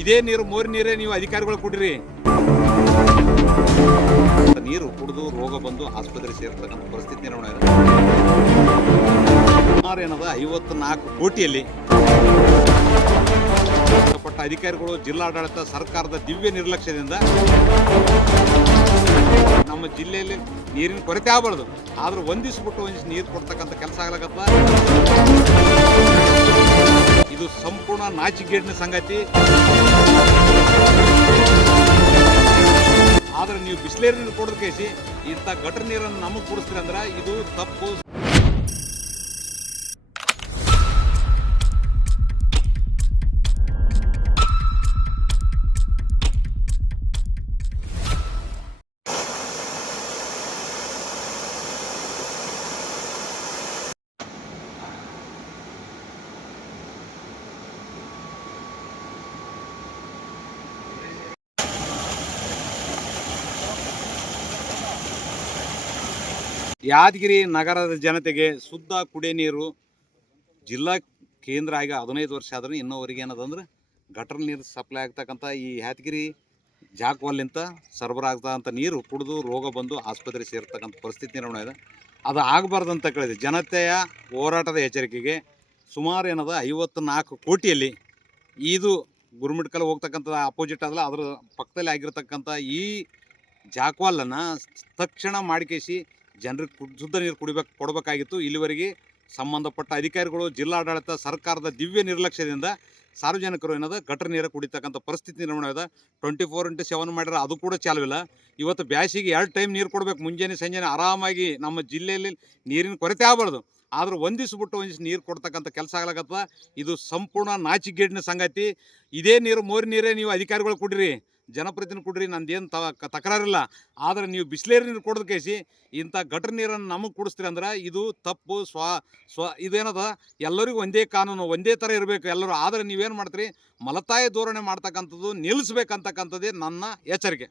ಇದೇ ನೀರು ಮೋರಿ ನೀರೇ ನೀವು ಅಧಿಕಾರಿಗಳು ಕುಡಿರಿ. ನೀರು ಕುಡಿದು ರೋಗ ಬಂದು ಆಸ್ಪತ್ರೆ ಸೇರ್ತಕ್ಕಂಥ ಪರಿಸ್ಥಿತಿ ನಿರ್ಮಾಣ ಇದೆ. ಸುಮಾರು ಏನದ 54 ಕೋಟಿಯಲ್ಲಿ ಪಟ್ಟ ಅಧಿಕಾರಿಗಳು, ಜಿಲ್ಲಾಡಳಿತ, ಸರ್ಕಾರದ ದಿವ್ಯ ನಿರ್ಲಕ್ಷ್ಯದಿಂದ ನಮ್ಮ ಜಿಲ್ಲೆಯಲ್ಲಿ ನೀರಿನ ಕೊರತೆ ಆಗಬಾರ್ದು. ಆದ್ರೆ ಒಂದಿಸ್ಬಿಟ್ಟು ನೀರು ಕೊಡ್ತಕ್ಕಂಥ ಕೆಲಸ ಆಗ್ಲಾಗತ್ತ. ಇದು ಸಂಪೂರ್ಣ ನಾಚಿಕೆಗೇಡಿನ ಸಂಗತಿ. ಆದ್ರೆ ನೀವು ಬಿಸ್ಲೇರಿ ನೀರು ಕೊಡೋದ್ ಕೇಸಿ ಇಂಥ ಗಟರ್ ನೀರನ್ನು ನಮಗೆ ಕುಡಿಸ್ತೀರಿ ಅಂದ್ರೆ ಇದು ತಪ್ಪು. ಯಾದಗಿರಿ ನಗರದ ಜನತೆಗೆ ಶುದ್ಧ ಕುಡಿಯ ನೀರು ಜಿಲ್ಲಾ ಕೇಂದ್ರ ಆಗಿ 15 ವರ್ಷ ಆದ್ರೂ ಇನ್ನೋವರೆಗೆ ಏನದಂದ್ರೆ ಗಟರ್ ನೀರು ಸಪ್ಲೈ ಆಗ್ತಕ್ಕಂಥ ಈ ಯಾದಗಿರಿ ಜಾಕ್ವಾಲಿಂತ ಸರಬರಾಗ್ತಕ್ಕಂಥ ನೀರು ಕುಡಿದು ರೋಗ ಬಂದು ಆಸ್ಪತ್ರೆ ಸೇರ್ತಕ್ಕಂಥ ಪರಿಸ್ಥಿತಿ ನಿರ್ಮಾಣ ಇದೆ. ಅದು ಆಗಬಾರ್ದು ಅಂತ ಕೇಳಿದೆ. ಜನತೆಯ ಹೋರಾಟದ ಎಚ್ಚರಿಕೆಗೆ ಸುಮಾರು ಏನದ 54 ಕೋಟಿಯಲ್ಲಿ ಇದು ಗುರುಮಿಟ್ಕಲ್ ಹೋಗ್ತಕ್ಕಂಥ ಅಪೋಸಿಟ್ ಅದಲ್ಲ, ಅದರ ಪಕ್ಕದಲ್ಲಿ ಆಗಿರ್ತಕ್ಕಂಥ ಈ ಜಾಕ್ವಾಲನ್ನು ತಕ್ಷಣ ಮಾಡಿಕೇಸಿ ಜನರಿಗೆ ಶುದ್ಧ ನೀರು ಕೊಡಬೇಕಾಗಿತ್ತು. ಇಲ್ಲಿವರೆಗೆ ಸಂಬಂಧಪಟ್ಟ ಅಧಿಕಾರಿಗಳು, ಜಿಲ್ಲಾಡಳಿತ, ಸರ್ಕಾರದ ದಿವ್ಯ ನಿರ್ಲಕ್ಷ್ಯದಿಂದ ಸಾರ್ವಜನಿಕರು ಏನದ ಗಟರ್ ನೀರು ಕುಡಿತಕ್ಕಂಥ ಪರಿಸ್ಥಿತಿ ನಿರ್ಮಾಣ ಇದೆ. 24x7 ಮಾಡಿದ್ರೆ ಅದು ಕೂಡ ಚಾಲುವಿಲ್ಲ. ಇವತ್ತು ಬ್ಯಾಸಿಗೆ 2 ಟೈಮ್ ನೀರು ಕೊಡಬೇಕು, ಮುಂಜಾನೆ ಸಂಜೆನೆ ಆರಾಮಾಗಿ. ನಮ್ಮ ಜಿಲ್ಲೆಯಲ್ಲಿ ನೀರಿನ ಕೊರತೆ ಆಗಬಾರ್ದು. ಆದ್ರೆ ಒಂದಿಸ್ಬಿಟ್ಟು ನೀರು ಕೊಡ್ತಕ್ಕಂಥ ಕೆಲಸ ಆಗ್ಲಾಗತ್ತ. ಇದು ಸಂಪೂರ್ಣ ನಾಚಿಕೆಗೇಡಿನ ಸಂಗತಿ. ಇದೇ ನೀರು ಮೋರಿ ನೀರೇ ನೀವು ಅಧಿಕಾರಿಗಳು ಕುಡಿರಿ, ಜನಪ್ರತಿನಿಧಿ ಕುಡ್ರಿ, ನಂದೇನು ತಕರಾರಿಲ್ಲ. ಆದ್ರೆ ನೀವು ಬಿಸ್ಲೇರಿ ನೀರು ಕೊಡೋದ್ ಕೇಸಿ ಇಂಥ ಗಟರ್ ನೀರನ್ನು ನಮಗೆ ಕುಡಿಸ್ತೀರಿ ಅಂದ್ರೆ ಇದು ತಪ್ಪು. ಇದೇನದ ಎಲ್ಲರಿಗೂ ಒಂದೇ ಕಾನೂನು, ಒಂದೇ ಥರ ಇರಬೇಕು ಎಲ್ಲರೂ. ಆದರೆ ನೀವೇನು ಮಾಡ್ತೀರಿ, ಮಲತಾಯಿ ಧೋರಣೆ ಮಾಡ್ತಕ್ಕಂಥದ್ದು ನಿಲ್ಲಿಸ್ಬೇಕಂತಕ್ಕಂಥದ್ದೇ ನನ್ನ ಎಚ್ಚರಿಕೆ.